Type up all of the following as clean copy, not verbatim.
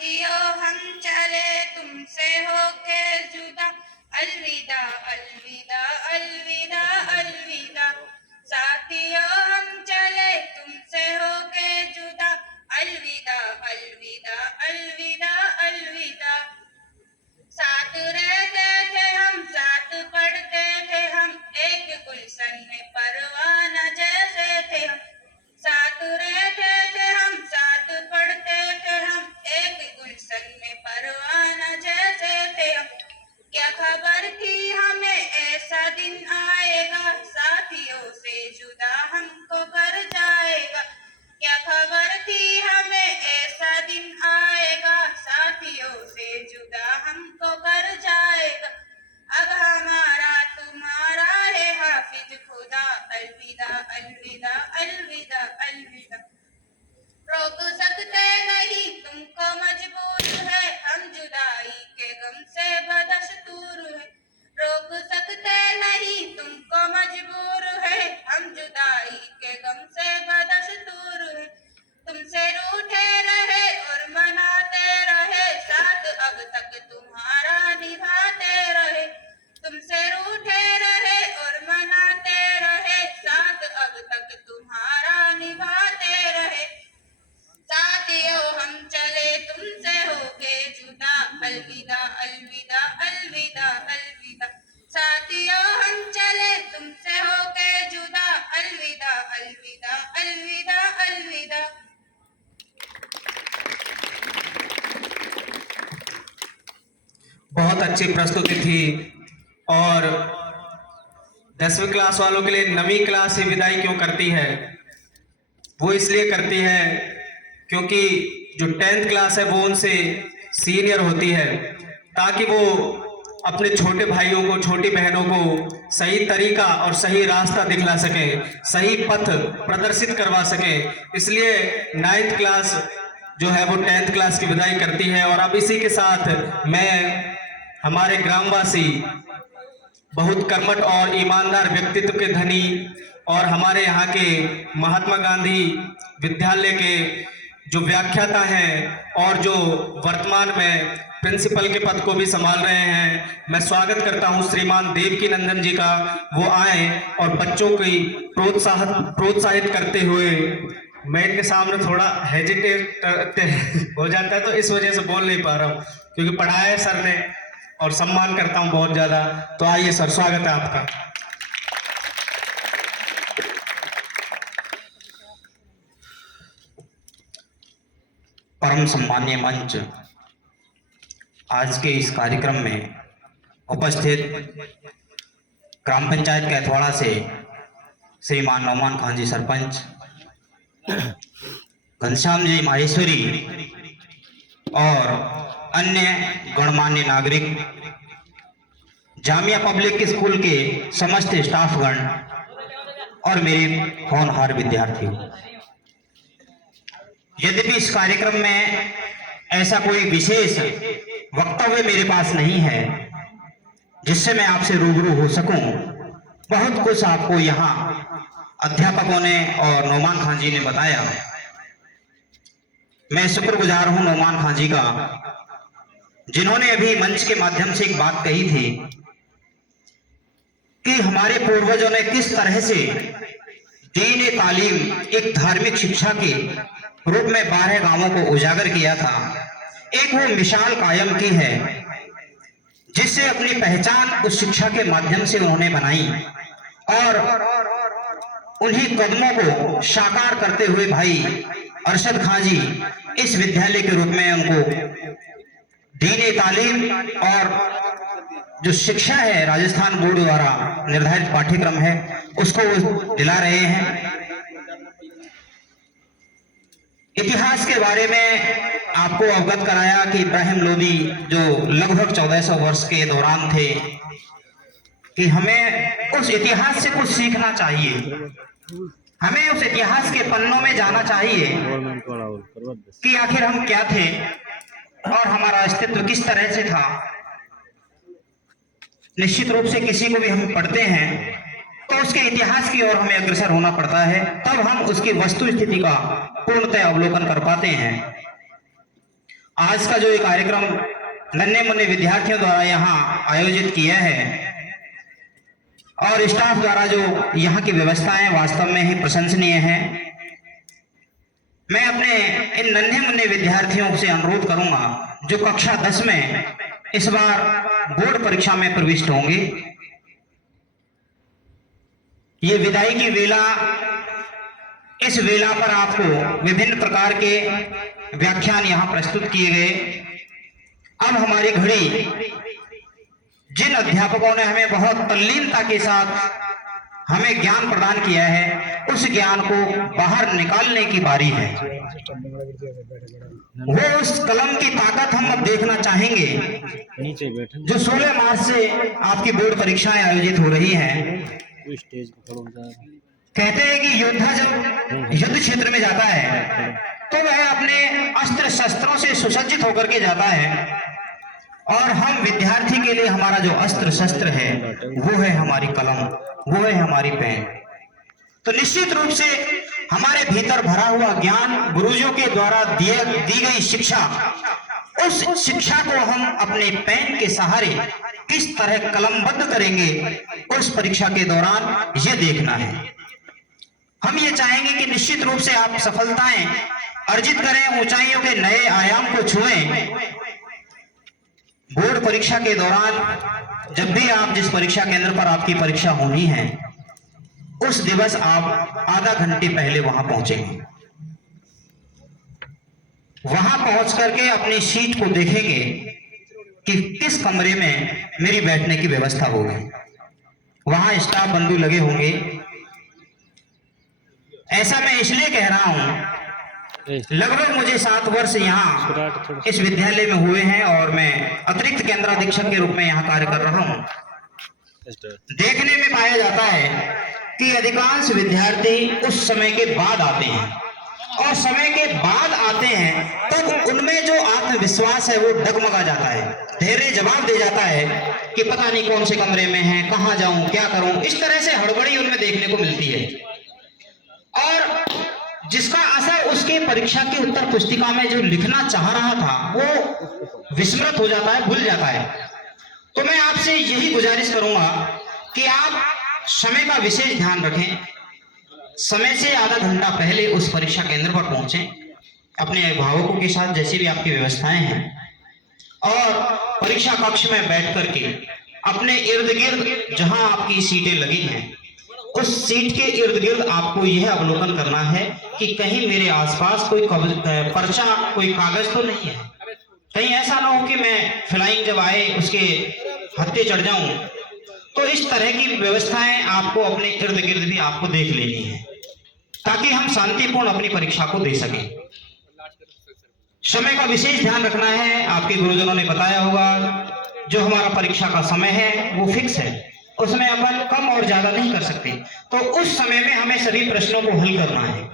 साथियों हम चले तुमसे होके जुदा, अलविदा अलविदा अलविदा अलविदा। साथियों हम चले तुमसे होके जुदा, अलविदा अलविदा अलविदा अलविदा। साथ रहते थे हम, साथ पढ़ते थे हम, एक गुलशन में परवाना जैसे थे हम। साथ रहते थे हम, साथ पढ़ते थे हम, एक गुलशन में परवाना जैसे थे हम। क्या खबर थी हमें ऐसा दिन आएगा, साथियों से जुदा हमको कर जाएगा। क्या खबर थी हमें ऐसा दिन आएगा, साथियों से जुदा हमको कर जाएगा। अब हमारा तुम्हारा है हाफिज खुदा, अलविदा अलविदा अलविदा अलविदा। रोक सकते नहीं तुमको मजबूर है, हम जुदाई के गम से बदस्तूर है। रोक सकते नहीं तुमको मजबूर है, हम जुदाई के गम से बदस्तूर है। तुमसे रूठे रहे और मनाते रहे, साथ अब तक तुम्हारा निभाते रहे। तुमसे रूठे रहे और मनाते रहे, साथ अब तक तुम्हारा निभाते रहे। साथियों हम चले तुमसे होके जुदा, अलविदा अलविदा अलविदा अलविदा। साथियों हम चले तुमसे होके जुदा, अलविदा अलविदा अलविदा अलविदा। बहुत अच्छी प्रस्तुति थी। और 10वीं क्लास वालों के लिए 9वीं क्लास से विदाई क्यों करती है? वो इसलिए करती है क्योंकि जो 10th क्लास है वो उनसे सीनियर होती है, ताकि वो अपने छोटे भाइयों को, छोटी बहनों को सही तरीका और सही रास्ता दिखला सके, सही पथ प्रदर्शित करवा सके। इसलिए 9th क्लास जो है वो 10th क्लास की विदाई करती है। और अब इसी के साथ मैं हमारे ग्रामवासी, बहुत कर्मठ और ईमानदार व्यक्तित्व के धनी और हमारे यहाँ के महात्मा गांधी विद्यालय के जो व्याख्याता हैं और जो वर्तमान में प्रिंसिपल के पद को भी संभाल रहे हैं, मैं स्वागत करता हूं श्रीमान देवकी नंदन जी का। वो आए और बच्चों की प्रोत्साहित करते हुए, मैं इनके सामने थोड़ा हेजिटेट हो जाता है तो इस वजह से बोल नहीं पा रहा हूँ, क्योंकि पढ़ाया है सर ने और सम्मान करता हूं बहुत ज्यादा। तो आइए सर, स्वागत है आपका। परम सम्मानीय मंच, आज के इस कार्यक्रम में उपस्थित ग्राम पंचायत कैथवाड़ा से श्रीमान नौमान खान जी सरपंच, घनश्याम जी माहेश्वरी और अन्य गणमान्य नागरिक, जामिया पब्लिक स्कूल के समस्त स्टाफगण और मेरे होनहार विद्यार्थियों, यद्यपि इस कार्यक्रम में ऐसा कोई विशेष वक्तव्य मेरे पास नहीं है जिससे मैं आपसे रूबरू हो सकूं, बहुत कुछ आपको यहाँ अध्यापकों ने और नौमान खान जी ने बताया। मैं शुक्रगुजार हूं नौमान खान जी का, जिन्होंने अभी मंच के माध्यम से एक बात कही थी कि हमारे पूर्वजों ने किस तरह से दीन तालीम, एक धार्मिक शिक्षा के रूप में 12 गांवों को उजागर किया था। एक वो मिसाल कायम की है जिससे अपनी पहचान उस शिक्षा के माध्यम से उन्होंने बनाई, और उन्हीं कदमों को साकार करते हुए भाई अरशद खान जी इस विद्यालय के रूप में उनको दीन तालीम और जो शिक्षा है राजस्थान बोर्ड द्वारा निर्धारित पाठ्यक्रम है उसको वो दिला रहे हैं। इतिहास के बारे में आपको अवगत कराया कि इब्राहिम लोदी जो लगभग 1400 वर्ष के दौरान थे, कि हमें उस इतिहास से कुछ सीखना चाहिए, हमें उस इतिहास के पन्नों में जाना चाहिए कि आखिर हम क्या थे और हमारा अस्तित्व किस तरह से था। निश्चित रूप से किसी को भी हम पढ़ते हैं तो उसके इतिहास की ओर हमें अग्रसर होना पड़ता है, तब हम उसकी वस्तु स्थिति का पूर्णतः अवलोकन कर पाते हैं। आज का जो ये कार्यक्रम नन्हे मुन्ने विद्यार्थियों द्वारा यहाँ आयोजित किया है और स्टाफ द्वारा जो यहाँ की व्यवस्थाएं वास्तव में ही प्रशंसनीय है। मैं अपने इन नन्हे मुन्ने विद्यार्थियों से अनुरोध करूंगा जो कक्षा 10 में इस बार बोर्ड परीक्षा में प्रविष्ट होंगे, ये विदाई की वेला, इस वेला पर आपको विभिन्न प्रकार के व्याख्यान यहाँ प्रस्तुत किए गए। अब हमारी घड़ी जिन अध्यापकों ने हमें बहुत तल्लीनता के साथ हमें ज्ञान प्रदान किया है, उस ज्ञान को बाहर निकालने की बारी है। वो उस कलम की ताकत हम अब देखना चाहेंगे जो 16 मार्च से आपकी बोर्ड परीक्षाएं आयोजित हो रही हैं। कहते हैं कि योद्धा जब युद्ध क्षेत्र में जाता है तो वह अपने अस्त्र शस्त्रों से सुसज्जित होकर के जाता है, और हम विद्यार्थी के लिए हमारा जो अस्त्र शस्त्र है वो है हमारी कलम, वो है हमारी पेन। तो निश्चित रूप से हमारे भीतर भरा हुआ ज्ञान, गुरुजियों के द्वारा दी गई शिक्षा, उस शिक्षा को हम अपने पेन के सहारे किस तरह कलमबद्ध करेंगे, उस परीक्षा के दौरान ये देखना है। हम ये चाहेंगे कि निश्चित रूप से आप सफलताएं अर्जित करें, ऊंचाइयों के नए आयाम को छुएं। बोर्ड परीक्षा के दौरान जब भी आप जिस परीक्षा केंद्र पर आपकी परीक्षा होनी है, उस दिवस आप आधा घंटे पहले वहां पहुंचेंगे। वहां पहुंच करके अपनी सीट को देखेंगे कि किस कमरे में मेरी बैठने की व्यवस्था होगी। वहां स्टाफ बंधु लगे होंगे। ऐसा मैं इसलिए कह रहा हूं, लगभग मुझे 7 वर्ष यहाँ इस विद्यालय में हुए हैं और मैं अतिरिक्त केंद्राधीक्षक के रूप में यहाँ कार्य कर रहा हूँ। देखने में पाया जाता है कि अधिकांश विद्यार्थी उस समय के बाद आते हैं, और समय के बाद आते हैं तब उनमें जो आत्मविश्वास है वो डगमगा जाता है, धैर्य जवाब दे जाता है कि पता नहीं कौन से कमरे में है, कहाँ जाऊं, क्या करूं। इस तरह से हड़बड़ी उनमें देखने को मिलती है, और जिसका असर उसके परीक्षा की उत्तर पुस्तिका में जो लिखना चाह रहा था वो विस्मृत हो जाता है, भूल जाता है। तो मैं आपसे यही गुजारिश करूंगा कि आप समय का विशेष ध्यान रखें, समय से आधा घंटा पहले उस परीक्षा केंद्र पर पहुंचें अपने अभिभावकों के साथ, जैसी भी आपकी व्यवस्थाएं हैं, और परीक्षा कक्ष में बैठ करके अपने इर्द गिर्द जहां आपकी सीटें लगी हैं उस सीट के इर्द गिर्द आपको यह अवलोकन करना है कि कहीं मेरे आसपास कोई पर्चा, कोई कागज तो नहीं है। कहीं ऐसा ना हो कि मैं फ्लाइंग जब आए उसके हत्थे चढ़ जाऊं। तो इस तरह की व्यवस्थाएं आपको अपने इर्द गिर्द भी आपको देख लेनी है, ताकि हम शांतिपूर्ण अपनी परीक्षा को दे सकें। समय का विशेष ध्यान रखना है। आपके गुरुजनों ने बताया होगा जो हमारा परीक्षा का समय है वो फिक्स है, उसमें अपन कम और ज्यादा नहीं कर सकते। तो उस समय में हमें सभी प्रश्नों को हल करना है।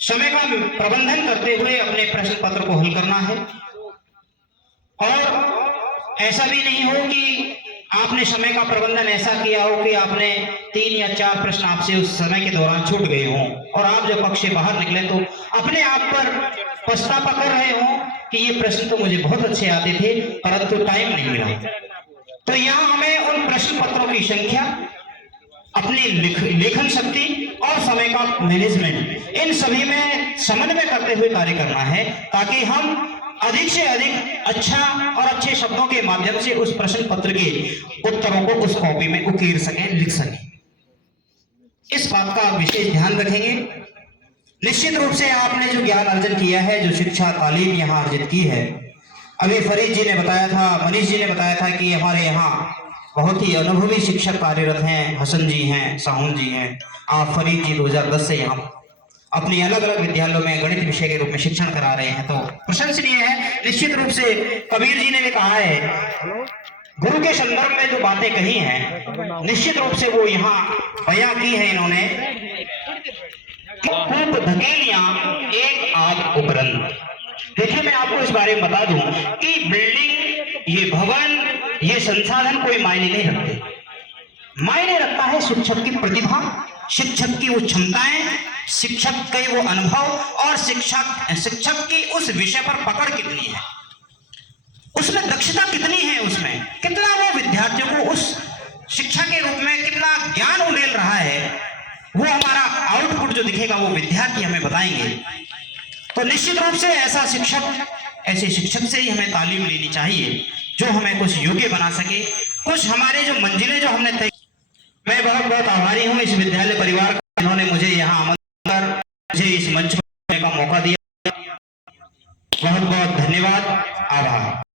समय का प्रबंधन करते हुए अपने प्रश्न पत्र को हल करना है, और ऐसा भी नहीं हो कि आपने समय का प्रबंधन ऐसा किया हो कि आपने 3 या 4 प्रश्न आपसे उस समय के दौरान छूट गए हों, और आप जब कक्ष से बाहर निकले तो अपने आप पर पछतावा कर रहे हों कि ये प्रश्न तो मुझे बहुत अच्छे आते थे परंतु टाइम नहीं मिला। तो यहाँ हमें उन प्रश्न पत्रों की संख्या, अपनी लेखन शक्ति और समय का मैनेजमेंट, इन सभी में समन्वय करते हुए कार्य करना है, ताकि हम अधिक से अधिक अच्छा और अच्छे शब्दों के माध्यम से उस प्रश्न पत्र के उत्तरों को उस कॉपी में उकेर सकें, लिख सकें। इस बात का विशेष ध्यान रखेंगे। निश्चित रूप से आपने जो ज्ञान अर्जन किया है, जो शिक्षा तालीम यहाँ अर्जित की है, अभी फरीद जी ने बताया था, मनीष जी ने बताया था कि हमारे यहाँ बहुत ही अनुभवी शिक्षक कार्यरत हैं, हसन जी हैं, साहुन जी हैं। आप फरीद जी 2010 से यहाँ अपनी अलग अलग विद्यालयों में गणित विषय के रूप में शिक्षण करा रहे हैं, तो प्रशंसनीय है। निश्चित रूप से कबीर जी ने भी कहा है, गुरु के संदर्भ में जो बातें कही हैं निश्चित रूप से वो यहाँ बयां की है इन्होंने। खूब धकेलियां एक आध उपरंत। देखिए, मैं आपको इस बारे में बता दूं कि बिल्डिंग, ये भवन, ये संसाधन कोई मायने नहीं रखते। मायने रखता है शिक्षक की प्रतिभा, शिक्षक की वो क्षमताएं, शिक्षक के वो अनुभव और शिक्षक की उस विषय पर पकड़ कितनी है, उसमें दक्षता कितनी है, उसमें कितना वो विद्यार्थियों को उस शिक्षा के रूप में कितना ज्ञान उड़ेल रहा है, वो हमारा आउटपुट जो दिखेगा वो विद्यार्थी हमें बताएंगे। तो निश्चित रूप से ऐसे शिक्षक से ही हमें तालीम लेनी चाहिए जो हमें कुछ योग्य बना सके, कुछ हमारे जो मंजिलें जो हमने तय। मैं बहुत बहुत आभारी हूँ इस विद्यालय परिवार का, जिन्होंने मुझे यहाँ आमंत्रित कर मुझे इस मंच पर आने का मौका दिया। बहुत बहुत धन्यवाद, आभार।